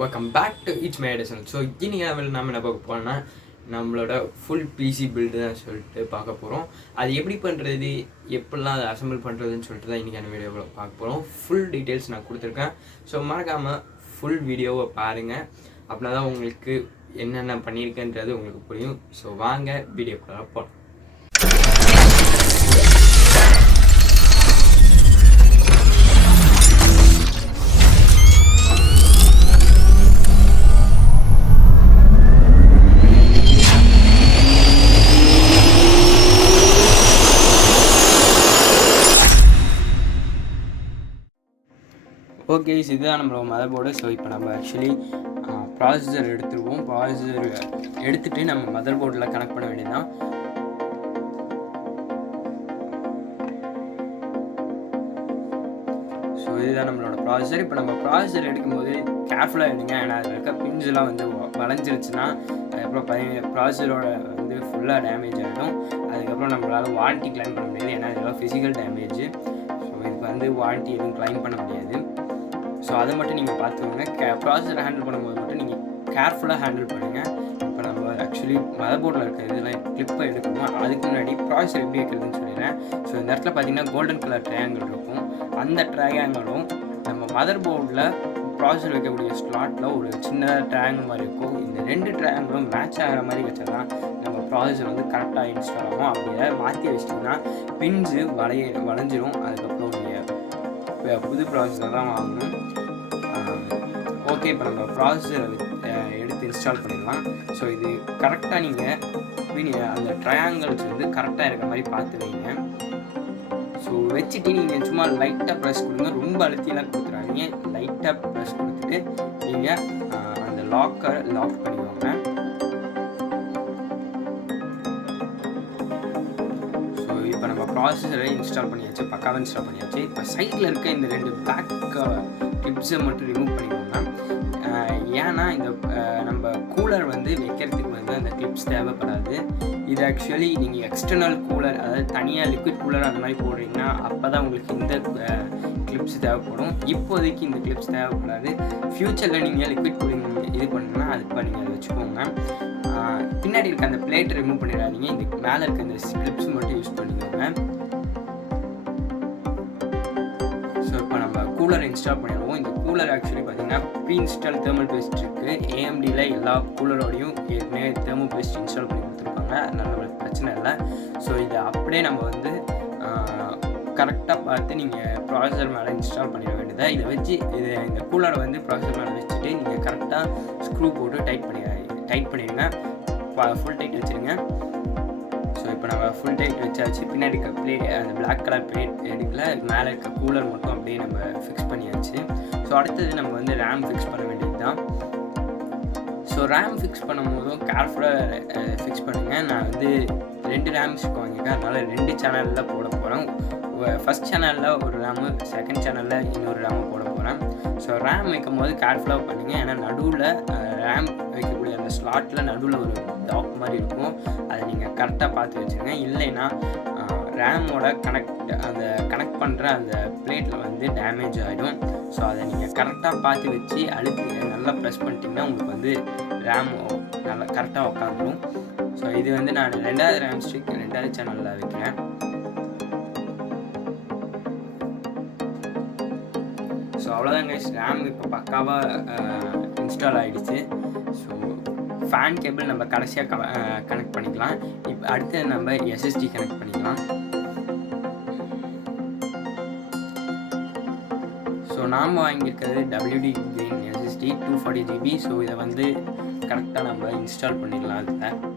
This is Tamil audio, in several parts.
Welcome back to each medicine. So இன்னைக்கு நம்ம என்ன பார்க்க போறோம்னா நம்மளோட ஃபுல் பிசி பில்டு தான் சொல்லிட்டு பார்க்க போகிறோம். அது எப்படி பண்ணுறது, எப்படிலாம் அதை அசம்பிள் பண்ணுறதுன்னு சொல்லிட்டு தான் இன்றைக்கான வீடியோவில் பார்க்க போகிறோம். ஃபுல் டீட்டெயில்ஸ் நான் கொடுத்துருக்கேன். ஸோ மறக்காமல் ஃபுல் வீடியோவை பாருங்கள். அப்படின்னா தான் உங்களுக்கு என்னென்ன பண்ணியிருக்கேன்றது உங்களுக்கு புரியும். ஸோ வாங்க வீடியோக்குள்ள போகலாம். ஓகே, இதுதான் நம்மளோட மதர்போர்டு. ஸோ இப்போ நம்ம ஆக்சுவலி ப்ராசஸர் எடுத்துருவோம். ப்ராசஸர் எடுத்துகிட்டு நம்ம மதர்போர்டில் கனெக்ட் பண்ண வேண்டியதுதான். ஸோ இதுதான் நம்மளோட ப்ராசஸர். இப்போ நம்ம ப்ராசஸர் எடுக்கும்போது கேர்ஃபுல்லாக எடுங்க. ஏன்னா அதில் இருக்க பின்ஸ்லாம் வந்து வளைஞ்சிருச்சுன்னா அதுக்கப்புறம் ப்ராசஸரோட வந்து ஃபுல்லாக டேமேஜ் ஆகிடும். அதுக்கப்புறம் நம்மளால் வாரண்ட்டி கிளைம் பண்ண முடியாது. ஏன்னா இதெல்லாம் ஃபிசிக்கல் டேமேஜ். ஸோ இதுக்கு வந்து வாரண்ட்டி எதுவும் கிளைம் பண்ண முடியாது. ஸோ அதை மட்டும் நீங்கள் பார்த்துக்கோங்க. ப்ராசஸரை ஹேண்டில் பண்ணும்போது மட்டும் நீங்கள் கேர்ஃபுல்லாக ஹேண்டில் பண்ணுங்கள். இப்போ நம்ம ஆக்சுவலி மதர்போர்டில் இருக்கிற இதெல்லாம் கிளிப்பை எடுக்கணும். அதுக்கு முன்னாடி ப்ராசஸர் எப்படி வைக்கிறதுன்னு சொல்லிடுறேன். ஸோ இந்த இடத்துல பார்த்தீங்கன்னா கோல்டன் கலர் ட்ரையாங்கிள் இருக்கும். அந்த ட்ரையாங்கிளும் நம்ம மதர்போர்டில் ப்ராசஸர் வைக்கக்கூடிய ஸ்லாட்டில் ஒரு சின்ன ட்ரையாங்கிள் மாதிரி இருக்கும். இந்த ரெண்டு ட்ரையாங்கிளும் மேட்ச் ஆகிற மாதிரி வச்சா தான் நம்ம ப்ராசஸர் வந்து கரெக்டாக இன்ஸ்டால் ஆகும். அப்படியே மாற்றி வச்சிட்டிங்கன்னா பின்ஸு வளைஞ்சிரும். அதுக்கப்புறம் நீங்கள் புது ப்ராசஸர் தான் வாங்கணும். ஓகே, இப்போ நம்ம ப்ராசஸரை எடுத்து இன்ஸ்டால் பண்ணிடலாம். ஸோ இது கரெக்டாக நீங்கள் அந்த ட்ரையாங்கிள்ஸ் வந்து கரெக்டாக இருக்கிற மாதிரி பார்த்து வைங்க. ஸோ வச்சுட்டு நீங்கள் சும்மா லைட்டாக ப்ரெஸ் கொடுங்க. ரொம்ப அழுத்தியெல்லாம் கொடுத்துறாதீங்க. லைட்டாக ப்ரெஸ் கொடுத்துட்டு நீங்கள் அந்த லாக் பண்ணிக்கோங்க. ஸோ இப்போ நம்ம ப்ராசஸரை இன்ஸ்டால் பண்ணியாச்சு, பக்காவாக இன்ஸ்டால் பண்ணியாச்சு. இப்போ சைடில் இருக்க இந்த ரெண்டு பேக் கிளிப்ஸை மட்டும் ரிமூவ் பண்ணிக்கோங்க. ஏன்னா இந்த நம்ம கூலர் வந்து வைக்கிறதுக்கு வந்து அந்த கிளிப்ஸ் தேவைப்படாது. இது ஆக்சுவலி நீங்கள் எக்ஸ்டர்னல் கூலர், அதாவது தனியாக லிக்விட் கூலர் அந்த மாதிரி போடுறீங்கன்னா அப்போ தான் உங்களுக்கு இந்த கிளிப்ஸ் தேவைப்படும். இப்போதைக்கு இந்த கிளிப்ஸ் தேவைப்படாது. ஃப்யூச்சரில் நீங்கள் லிக்விட் கூலிங் இது பண்ணுன்னா அதுக்கு நீங்கள் அதை வச்சுக்கோங்க. பின்னாடி இருக்க அந்த பிளேட்டை ரிமூவ் பண்ணிடாதீங்க. இந்த மேலே இருக்க இந்த கிளிப்ஸ் மட்டும் யூஸ் பண்ணிக்கோங்க. ஸோ இப்போ நம்ம கூலர் இன்ஸ்டால் பண்ணிடுவோம். இந்த கூலர் ஆக்சுவலி பார்த்தீங்கன்னா ப்ரீ இன்ஸ்டால் தேர்மல் பேஸ்ட் இருக்குது. ஏஎம்டியில் எல்லா கூலரோடையும் ஏற்கனவே தேர்மல் பேஸ்ட் இன்ஸ்டால் பண்ணி கொடுத்துருப்பாங்க. அதனால நம்மளுக்கு பிரச்சனை இல்லை. ஸோ இதை அப்படியே நம்ம வந்து கரெக்டாக பார்த்து நீங்கள் ப்ராசஸர் மேலே இன்ஸ்டால் பண்ணிட வேண்டியதாக. இதை வச்சு இந்த கூலரை வந்து ப்ராசஸர் மேலே வச்சுட்டு நீங்கள் கரெக்டாக ஸ்க்ரூ போட்டு டைட் பண்ணிடுங்க. ஃபுல் டைட் வச்சுருங்க. ஸோ இப்போ நம்ம ஃபுல் டைட் வச்சாச்சு. பின்னாடி இருக்க பிளேட், அந்த பிளாக் கலர் பிளேட் எடுக்கல, மேலே இருக்க கூலர் மட்டும் அப்படியே நம்ம ஃபிக்ஸ் பண்ணியாச்சு. ஸோ அடுத்தது நம்ம வந்து ரேம் ஃபிக்ஸ் பண்ண வேண்டியது தான். ஸோ ரேம் ஃபிக்ஸ் பண்ணும் போதும் கேர்ஃபுல்லாக ஃபிக்ஸ் பண்ணுங்கள். நான் வந்து 2 ரேம்ஸ் வாங்கியிருக்கேன். அதனால் 2 சேனலில் போட போகிறேன். ஃபஸ்ட் சேனலில் ஒரு ரேமு, செகண்ட் சேனலில் இன்னொரு ரேமு போட போகிறேன். ஸோ ரேம் வைக்கும் போது கேர்ஃபுல்லாக பண்ணுங்கள். ஏன்னா நடுவில் ரேம் வைக்கக்கூடிய அந்த ஸ்லாட்டில் நடுவில் ஒரு டாக் மாதிரி இருக்கும். அதை நீங்கள் கரெக்டாக பார்த்து வச்சுருங்க. இல்லைன்னா ரேமோட கனெக்ட் பண்ணுற அந்த பிளேட்டில் வந்து டேமேஜ் ஆகிடும். ஸோ அதை நீங்கள் கரெக்டாக பார்த்து வச்சு நல்லா ப்ரெஸ் பண்ணிட்டீங்கன்னா உங்களுக்கு வந்து ரேம் நல்லா கரெக்டாக உட்காந்துடும். ஸோ இது வந்து நான் 2வது ரேம் ஸ்டிக் 2வது சேனலில் வைக்கிறேன். ஸோ அவ்வளோதான் கைஸ், ரேம் இப்போ பக்காவாக இன்ஸ்டால் ஆகிடுச்சு. ஸோ ஃபேன் கேபிள் நம்ம கடைசியாக கனெக்ட் பண்ணிக்கலாம். இப்போ அடுத்து நம்ம எஸ்எஸ்டி கனெக்ட் பண்ணிக்கலாம். ஸோ நாம் வாங்கியிருக்கிறது WD green SSD 240 GB. So இதை வந்து கரெக்டாக நம்ம இன்ஸ்டால் பண்ணிடலாம். அதில்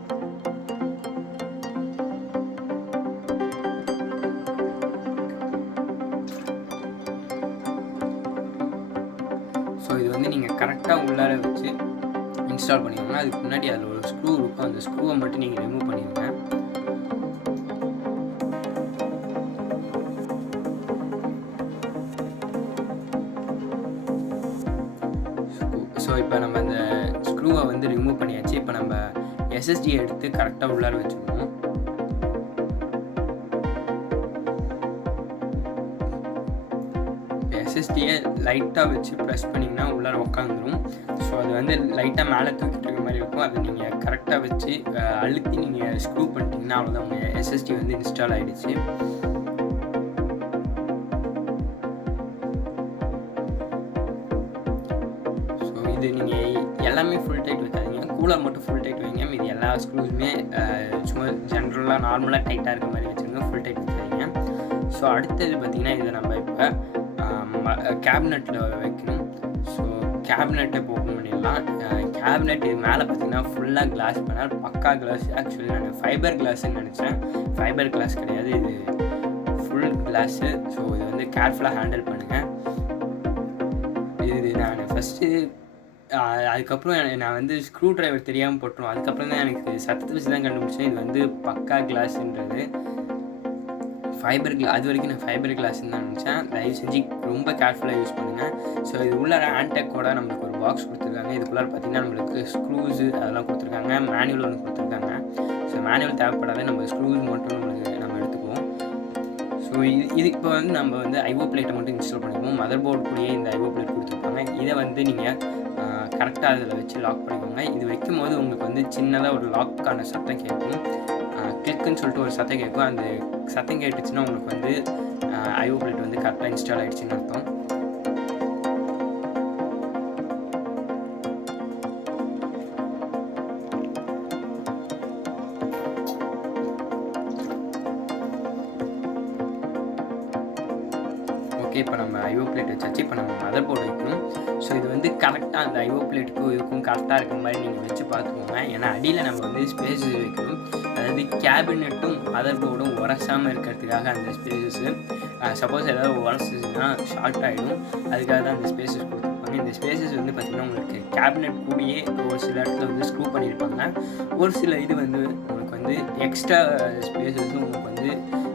ஸோ இது வந்து நீங்கள் கரெக்டாக உள்ளார வச்சு இன்ஸ்டால் பண்ணிக்கோங்க. அதுக்கு முன்னாடி அதில் ஒரு ஸ்க்ரூ இருக்கும். அந்த ஸ்க்ரூவை மட்டும் நீங்கள் ரிமூவ் பண்ணிடுங்க. ஸோ இப்போ நம்ம அந்த ஸ்க்ரூவை வந்து ரிமூவ் பண்ணியாச்சு. இப்போ நம்ம எஸ்எஸ்டியை எடுத்து கரெக்டாக உள்ளார வச்சுக்கணும். SSD லைட்டாக வச்சு ப்ரெஸ் பண்ணிங்கன்னா உள்ளார உட்காந்துரும். ஸோ வந்து லைட்டாக மேலே தூக்கிட்டு இருக்க மாதிரி இருக்கும். அதை நீங்கள் கரெக்டாக வச்சு அழுத்தி நீங்கள் ஸ்க்ரூ பண்ணிட்டீங்கன்னா அவ்வளோதான், உங்கள் எஸ்எஸ்டி வந்து இன்ஸ்டால் ஆகிடுச்சு. ஸோ இது நீங்கள் எல்லாமே ஃபுல் டைட் வைக்காதீங்க, கூலர் மட்டும் ஃபுல் டைட் வைங்க. இது எல்லா ஸ்க்ரூஸுமே சும்மா ஜென்ரலாக நார்மலாக டைட்டாக இருக்க மாதிரி வச்சுருங்க, ஃபுல் டைட் வைக்காதீங்க. ஸோ அடுத்தது பார்த்திங்கன்னா இதை நம்ம இப்போ கேபினெட்டில் வைக்கணும். ஸோ கேபினெட்டை இப்போ ஓப்பன் பண்ணிடலாம். கேபினெட் இது மேலே பார்த்திங்கன்னா ஃபுல்லாக கிளாஸ் பண்ணால் பக்கா கிளாஸ். ஆக்சுவலி நான் ஃபைபர் கிளாஸ்ன்னு நினச்சேன், ஃபைபர் கிளாஸ் கிடையாது, இது ஃபுல் கிளாஸு. ஸோ இது வந்து கேர்ஃபுல்லாக ஹேண்டில் பண்ணுங்கள். இது நான் ஃபஸ்ட்டு அதுக்கப்புறம் நான் வந்து ஸ்க்ரூ ட்ரைவர் தெரியாமல் போட்டுரும். அதுக்கப்புறம் தான் எனக்கு சத்தத்தை வச்சு தான் கண்டுபிடிச்சேன் இது வந்து பக்கா கிளாஸுன்றது. ஃபைபர் கிளாஸ் அது வரைக்கும் நான் ஃபைபர் கிளாஸ்ன்னு தான் நினச்சேன். தயவு செஞ்சு ரொம்ப கேர்ஃபுல்லாக யூஸ் பண்ணுங்கள். ஸோ இது உள்ளார ஆன்டெக்கோட நம்மளுக்கு ஒரு பாக்ஸ் கொடுத்துருக்காங்க. இதுக்குள்ளார பார்த்திங்கன்னா நம்மளுக்கு ஸ்க்ரூஸு அதெல்லாம் கொடுத்துருக்காங்க, மேனுவல் ஒன்று கொடுத்துருக்காங்க. ஸோ மேனுவல் தேவைப்படாத நம்ம ஸ்க்ரூஸ் மட்டும் நம்ம எடுத்துக்குவோம். ஸோ இது இப்போ வந்து நம்ம வந்து ஐஓ பிளேட்டை மட்டும் இன்ஸ்டால் பண்ணிக்குவோம். மதர் போர்டு கூடயே இந்த ஐஓ பிளேட் கொடுத்துருப்பாங்க. இதை வந்து நீங்கள் கரெக்டாக அதில் வச்சு லாக் பண்ணிக்கோங்க. இது வைக்கும் போது உங்களுக்கு வந்து சின்னதாக ஒரு லாக்கான சத்தம் கேட்கும், கிளிக்குன்னு சொல்லிட்டு ஒரு சத்தம் கேட்கும். அந்த சத்தம் கேட்டுச்சுன்னா உங்களுக்கு வந்து ஐஓ பிளேட் வந்து கரெக்டாக இன்ஸ்டால் ஆகிடுச்சின்னு அர்த்தம். ஓகே, இப்போ நம்ம ஐஓ பிளேட் வச்சாச்சு. இப்போ நம்ம மதர் போர்டு வைக்கணும். ஸோ இது வந்து கரெக்டாக அந்த ஐஓ பிளேட்டுக்கும் இதுக்கும் கரெக்டாக இருக்கிற மாதிரி நீங்கள் வச்சு பார்த்துக்கோங்க. ஏன்னா அடியில் நம்ம வந்து ஸ்பேஸஸ் வைக்கணும். அதாவது கேபினெட்டும் மதர் போர்டும் உரசாமல் இருக்கிறதுக்காக அந்த ஸ்பேஸஸ்ஸு. சப்போஸ் ஏதாவது உரசுச்சுன்னா ஷார்ட் ஆகிடும், அதுக்காக தான் அந்த ஸ்பேஸஸ் கொடுத்துருப்பாங்க. இந்த ஸ்பேஸஸ் வந்து பார்த்திங்கன்னா உங்களுக்கு கேபினெட் கூடயே ஒரு சில இடத்துல வந்து ஸ்க்ரூ பண்ணியிருப்பாங்க. ஒரு சில இது வந்து உங்களுக்கு வந்து எக்ஸ்ட்ரா ஸ்பேஸஸும் உங்களுக்கு வந்து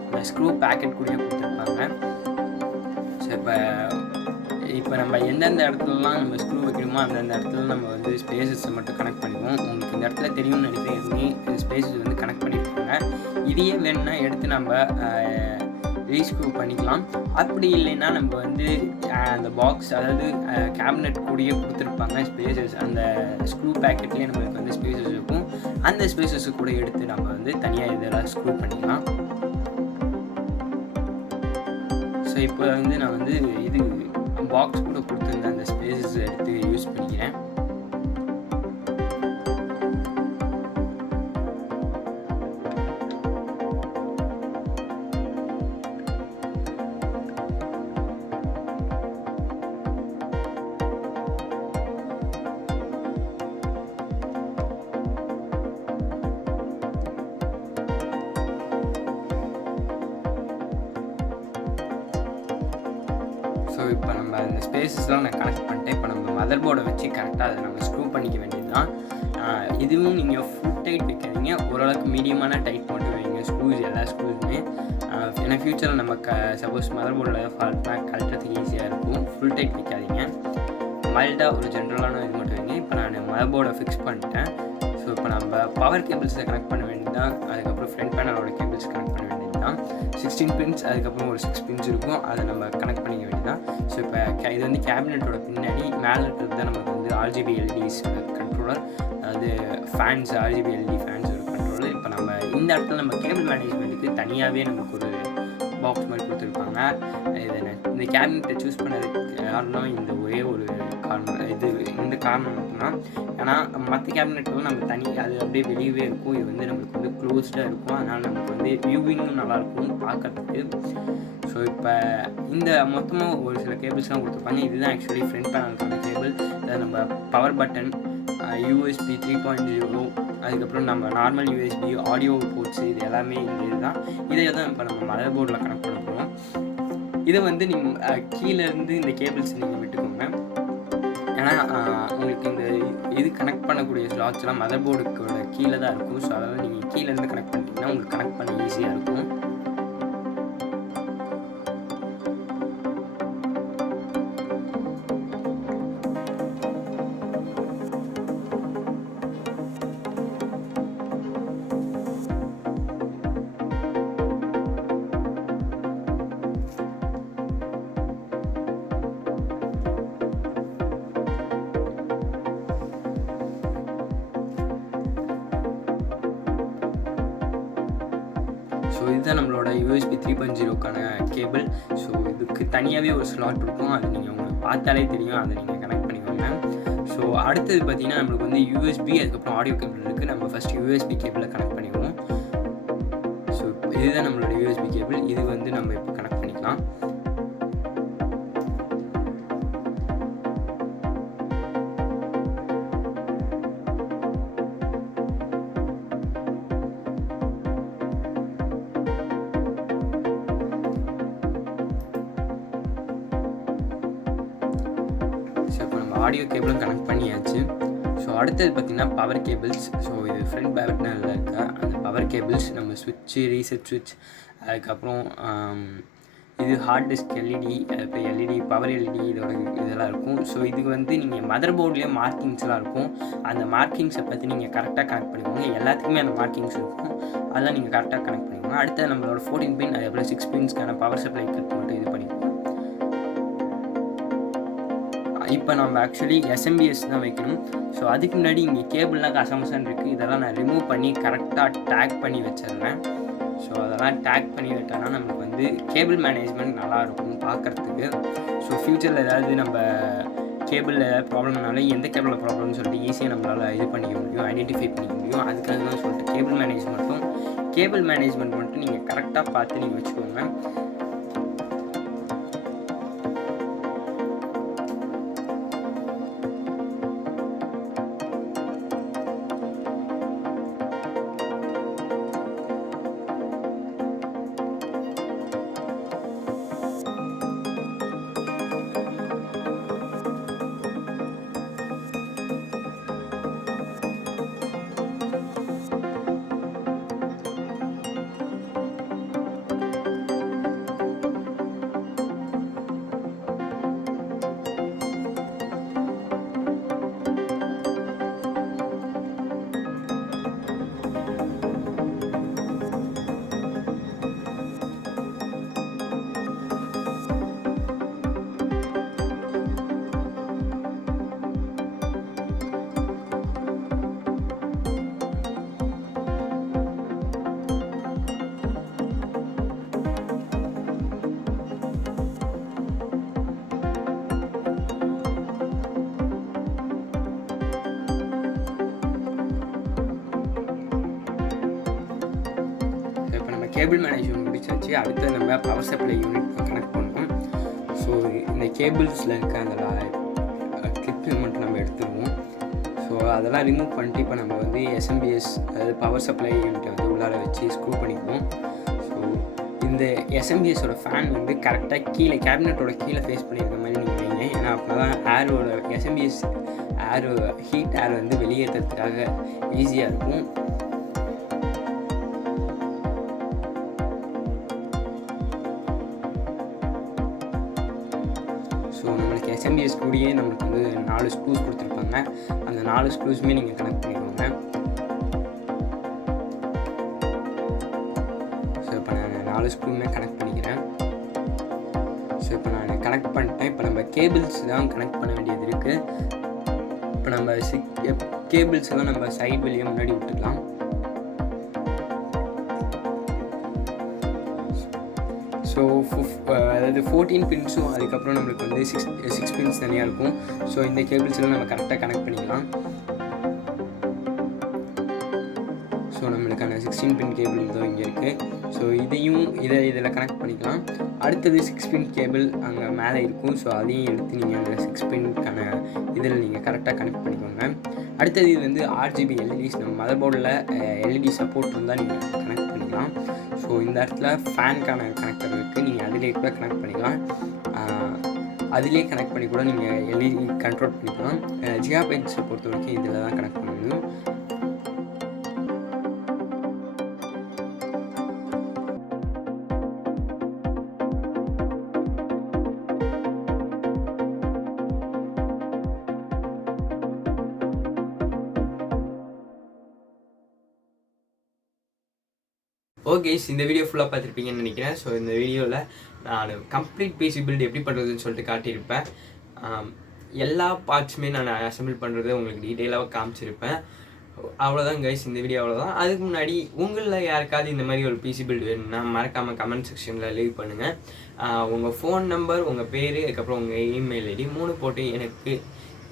இந்த ஸ்க்ரூ பேக்கெட் கூடயே கொடுத்துருப்பாங்க. ஸோ இப்போ நம்ம எந்தெந்த இடத்துலலாம் நம்ம ஸ்க்ரூ வைக்கணுமோ அந்தந்த இடத்துல நம்ம வந்து ஸ்பேஸஸை மட்டும் கனெக்ட் பண்ணிக்குவோம். உங்களுக்கு இந்த இடத்துல தெரியும்னு நினைக்கிறேன், எதுவுமே ஸ்பேஸஸ் வந்து கனெக்ட் பண்ணியிருக்காங்க. இதையே வேணும்னா எடுத்து நம்ம ரீஸ்க்ரூ பண்ணிக்கலாம். அப்படி இல்லைன்னா நம்ம வந்து அந்த பாக்ஸ், அதாவது கேபினெட் கூடயே கொடுத்துருப்பாங்க ஸ்பேஸஸ், அந்த ஸ்க்ரூ பேக்கெட்லேயே நம்மளுக்கு வந்து ஸ்பேஸஸ் இருக்கும். அந்த ஸ்பேஸஸை கூட எடுத்து நம்ம வந்து தனியாக இதெல்லாம் ஸ்க்ரூ பண்ணிக்கலாம். ஸோ இப்போ வந்து நான் வந்து இது பாக்ஸ் கூட கொடுத்துருந்த அந்த ஸ்பேஸஸ் எடுத்து யூஸ் பண்ணிக்கிறேன். ஸோ இப்போ நம்ம அந்த ஸ்பேஸஸ்லாம் நான் கனெக்ட் பண்ணிட்டேன். இப்போ நம்ம மதர் போர்டை வச்சு கரெக்டாக அதை நம்ம ஸ்க்ரூ பண்ணிக்க வேண்டியது தான். இதுவும் நீங்கள் ஃபுல் டைட் வைக்காதீங்க, ஓரளவுக்கு மீடியமான டைட் மட்டும் வைங்க ஸ்க்ரூஸ், எல்லா ஸ்க்ரூஸுமே. ஏன்னா ஃப்யூச்சரில் நம்ம சப்போஸ் மதர் போர்டில் ஃபால்ட்னா கழட்டுறதுக்கு ஈஸியாக இருக்கும். ஃபுல் டைட் வைக்காதீங்க, மைல்டாக ஒரு ஜென்ரலான இது மட்டும் வைங்க. இப்போ நான் மதர் போர்டை ஃபிக்ஸ் பண்ணிட்டேன். ஸோ இப்போ நம்ம பவர் கேபிள்ஸை கனெக்ட் பண்ண வேண்டியது தான். அதுக்கப்புறம் ஃப்ரண்ட் பேனலோட கேபிள்ஸ் கனெக்ட் பண்ண வேண்டியது தான். 16 பின்ஸ், அதுக்கப்புறம் ஒரு 6 பின்ஸ் இருக்கும், அதை நம்ம கனெக்ட் பண்ணிக்க வேண்டியது தான். ஸோ இப்போ இது வந்து கேபினெட்டோட பின்னாடி மேலே இருக்கிறது தான் நமக்கு வந்து ஆர்ஜிபி எல்இடிஸ் கண்ட்ரோலர், அதாவது ஃபேன்ஸ், ஆர்ஜிபி எல்இடி ஃபேன்ஸ் ஒரு கண்ட்ரோலர். இப்போ நம்ம இந்த இடத்துல நம்ம கேபிள் மேனேஜ்மெண்ட்டுக்கு தனியாகவே நமக்கு ஒரு பாக்ஸ் மாதிரி கொடுத்துருப்பாங்க. இந்த கேபினெட்டை சூஸ் பண்ணதுக்கு காரணம் இந்த ஒரே ஒரு காரணம், இந்த காரணம் மட்டும்தான். ஏன்னா மற்ற கேபினெட்லாம் நம்ம அது அப்படியே வெளியவே இருக்கும், இது வந்து நம்மளுக்கு வந்து க்ளோஸ்டாக இருக்கும். அதனால் நமக்கு வந்து வியூவிங்கும் நல்லாயிருக்கும் பார்க்கறதுக்கு. ஸோ இப்போ இந்த மொத்தமாக ஒரு சில கேபிள்ஸ்லாம் கொடுத்துருப்பாங்க. இதுதான் ஆக்சுவலி ஃப்ரண்ட் பேனலுக்கான கேபிள். அதை நம்ம பவர் பட்டன், யூஎஸ்பி 3.0, அதுக்கப்புறம் நம்ம நார்மல் யூஎஸ்பி, ஆடியோ போர்ட்ஸ், இது எல்லாமே இந்த இதுதான். இதை தான் இப்போ நம்ம மதர் போர்டில் கனெக்ட் பண்ண போகிறோம். இதை வந்து நீங்கள் கீழேருந்து இந்த கேபிள்ஸ் நீங்கள் விட்டுக்கோங்க. ஏன்னா உங்களுக்கு இந்த இது கனெக்ட் பண்ணக்கூடிய ஸ்லாட்ஸ்லாம் மதர் போர்டுக்கோட கீழே தான் இருக்கும். ஸோ அதனால் நீங்கள் கீழேருந்து கனெக்ட் பண்ணிட்டீங்கன்னா உங்களுக்கு கனெக்ட் பண்ண ஈஸியாக இருக்கும். இதுதான் நம்மளோட USB 3.0க்கான கேபிள். ஸோ இதுக்கு தனியாகவே ஒரு ஸ்லாட் இருக்கும், அது நீங்கள் உங்களுக்கு பார்த்தாலே தெரியும், அதை நீங்கள் கனெக்ட் பண்ணிக்கோங்க. ஸோ அடுத்தது பார்த்தீங்கன்னா நம்மளுக்கு வந்து USB, அதுக்கப்புறம் ஆடியோ கேபிள் இருக்குது. நம்ம ஃபஸ்ட்டு USB கேபிளை கனெக்ட் பண்ணிக்குவோம். ஸோ இதுதான் நம்மளோட USB கேபிள். இது வந்து நம்ம இப்போ கனெக்ட் பண்ணிக்கலாம். ஆடியோ கேபிளும் கனெக்ட் பண்ணியாச்சு. ஸோ அடுத்தது பார்த்திங்கன்னா பவர் கேபிள்ஸ். ஸோ இது ஃப்ரண்ட் பேனலில் இருக்க அந்த பவர் கேபிள்ஸ், நம்ம ஸ்விட்சு, ரீசெட் ஸ்விட்ச், அதுக்கப்புறம் இது ஹார்ட் டிஸ்க் எல்இடி, இப்போ எல்இடி, பவர் எல்இடி இதெல்லாம் இருக்கும். ஸோ இதுக்கு வந்து நீங்கள் மதர் போர்ட்லேயே மார்க்கிங்ஸ்லாம் இருக்கும். அந்த மார்க்கிங்ஸை பற்றி நீங்கள் கரெக்டாக கனெக்ட் பண்ணிக்கோங்க. எல்லாத்துக்குமே அந்த மார்க்கிங்ஸ் இருக்கும், அதெல்லாம் நீங்கள் கரெக்டாக கனெக்ட் பண்ணிக்கோங்க. அடுத்தது நம்மளோட 14 பின், அதுக்கப்புறம் 6 பின்ஸ்க்கான பவர் சப்ளை கட் மட்டும் இது பண்ணிக்கோங்க. இப்போ நம்ம ஆக்சுவலி SMBS தான் வைக்கணும். ஸோ அதுக்கு முன்னாடி இங்கே கேபிள்லாம் கசமசன் இருக்குது, இதெல்லாம் நான் ரிமூவ் பண்ணி கரெக்டாக டேக் பண்ணி வச்சிடுறேன். ஸோ அதெல்லாம் டேக் பண்ணி விட்டோன்னா நம்மளுக்கு வந்து கேபிள் மேனேஜ்மெண்ட் நல்லாயிருக்கும் பார்க்குறதுக்கு. ஸோ ஃப்யூச்சரில் ஏதாவது நம்ம கேபிளில் ஏதாவது ப்ராப்ளம்னாலும் எந்த கேபிளில் ப்ராப்ளம்னு சொல்லிட்டு ஈஸியாக நம்மளால் இது பண்ணிக்க முடியும், ஐடென்டிஃபை பண்ணிக்க முடியும். அதுக்காக தான் சொல்லிட்டு கேபிள் மேனேஜ்மெண்ட் மட்டும் நீங்கள் கரெக்டாக பார்த்து நீங்கள் வச்சுக்கோங்க. கேபிள் மேனேஜ்மெண்ட் முடிச்சாச்சு. அடுத்து நம்ம பவர் சப்ளை யூனிட் கனெக்ட் பண்ணோம். ஸோ இந்த கேபிள்ஸில் இருக்க அந்த கிளிப்பு மட்டும் நம்ம எடுத்துருவோம். ஸோ அதெல்லாம் ரிமூவ் பண்ணிட்டு இப்போ நம்ம வந்து SMBS, அதாவது பவர் சப்ளை யூனிட்டை வந்து உள்ளார வச்சு ஸ்க்ரூ பண்ணிக்குவோம். ஸோ இந்த SMBSோட ஃபேன் வந்து கரெக்டாக கீழே கேபினட்டோட கீழே ஃபேஸ் பண்ணியிருக்க மாதிரி நீங்கள் வைங்க. ஏன்னா அப்போ தான் ஏரோட SMBS ஹீட் ஏர் வந்து வெளியேற்றுறதுக்காக ஈஸியாக இருக்கும். ஸோ நம்மளுக்கு SMBS கூடயே நம்மளுக்கு வந்து 4 ஸ்க்ரூஸ் கொடுத்துருப்பாங்க. அந்த 4 ஸ்க்ரூஸுமே நீங்கள் கனெக்ட் பண்ணிக்கோங்க. ஸோ இப்போ நான் 4 ஸ்க்ரூமே கனெக்ட் பண்ணிக்கிறேன். ஸோ இப்போ நான் கனெக்ட் பண்ணிட்டேன். இப்போ நம்ம கேபிள்ஸ் தான் கனெக்ட் பண்ண வேண்டியது இருக்குது. இப்போ நம்ம கேபிள்ஸ் எல்லாம் நம்ம சைட் வெளியே முன்னாடி விட்டுக்கலாம். ஸோ அதாவது 14 பின்ஸும் அதுக்கப்புறம் நம்மளுக்கு வந்து 6 பின்ஸ் தனியாக இருக்கும். ஸோ இந்த கேபிள்ஸ்லாம் நம்ம கரெக்டாக கனெக்ட் பண்ணிக்கலாம். ஸோ நம்மளுக்கான 16 பின் கேபிள் இதோ இங்கே இருக்குது. ஸோ இதில் கனெக்ட் பண்ணிக்கலாம். அடுத்தது 6 பின் கேபிள் அங்கே மேலே இருக்கும். ஸோ அதையும் எடுத்து நீங்கள் அந்த 6 பின்க்கான இதில் நீங்கள் கரெக்டாக கனெக்ட் பண்ணிக்கோங்க. அடுத்தது இது வந்து RGB LEDs, நம்ம மதர் போர்டில் LED சப்போர்ட் இருந்தால் நீங்கள் கனெக்ட் பண்ணிக்கலாம். ஸோ இந்த இடத்துல ஃபேனுக்கான கனெக்டர் இருக்குது, நீங்கள் அதிலே கூட கனெக்ட் பண்ணிக்கலாம். அதிலே கனெக்ட் பண்ணி கூட நீங்கள் LED கண்ட்ரோல் பண்ணிக்கலாம். ஜிகாபைட்ஸை பொறுத்த வரைக்கும் இதில் தான் கனெக்ட் பண்ண முடியும். ஓகே, இந்த வீடியோ ஃபுல்லாக பார்த்துருப்பீங்கன்னு நினைக்கிறேன். ஸோ இந்த வீடியோவில் நான் கம்ப்ளீட் பிசி பில்ட் எப்படி பண்ணுறதுன்னு சொல்லிட்டு காட்டியிருப்பேன். எல்லா பார்ட்ஸுமே நான் அசம்பிள் பண்ணுறது உங்களுக்கு டீட்டெயிலாக காமிச்சிருப்பேன். அவ்வளோதான் கைஸ், இந்த வீடியோ அவ்வளோதான். அதுக்கு முன்னாடி உங்களில் யாருக்காவது இந்த மாதிரி ஒரு பிசி பில்டு வேணும்னா மறக்காமல் கமெண்ட் செக்ஷனில் லீவ் பண்ணுங்கள். உங்கள் ஃபோன் நம்பர், உங்கள் பேர், அதுக்கப்புறம் உங்கள் இமெயில் ஐடி 3 போட்டு எனக்கு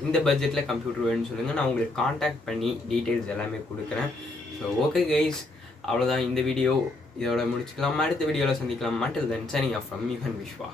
இந்த பட்ஜெட்டில் கம்ப்யூட்டர் வேணும்னு சொல்லுங்கள். நான் உங்களுக்கு காண்டாக்ட் பண்ணி டீட்டெயில்ஸ் எல்லாமே கொடுக்குறேன். ஸோ ஓகே கைஸ், அவ்வளோதான் இந்த வீடியோ. இதோட முடிச்சுக்கலாம். அடுத்த வீடியோவில் சந்திக்கலாம். Until then, signing off from Yuhan Vishwa.